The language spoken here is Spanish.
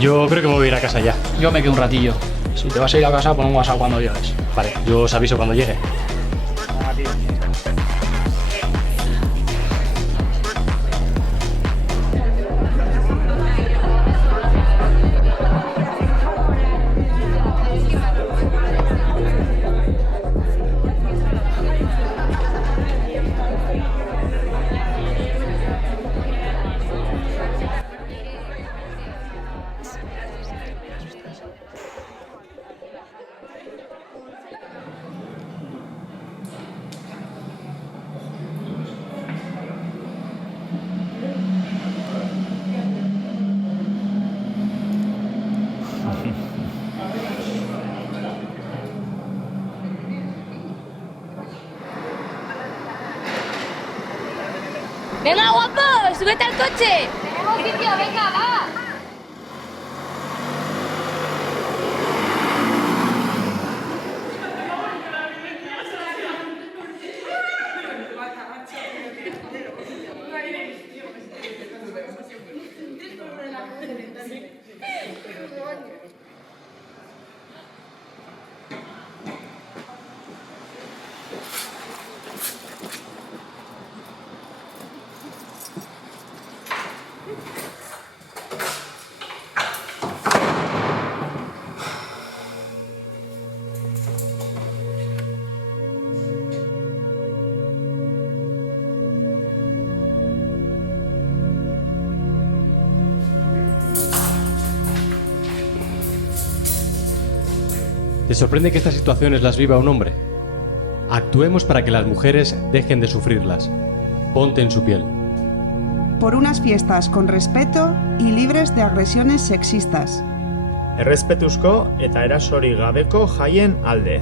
Yo creo que me voy a ir a casa ya. Yo me quedo un ratillo. Si te vas a ir a casa, pon un WhatsApp cuando llegues. Vale, yo os aviso cuando llegue. ¡Venga, guapo! ¡Súbete al coche! ¡Tenemos sitio! ¡Venga, va! ¿Te sorprende que estas situaciones las viva un hombre? Actuemos para que las mujeres dejen de sufrirlas. Ponte en su piel. Por unas fiestas con respeto y libres de agresiones sexistas. Errespetuzko eta erasorik gabeko jaien alde.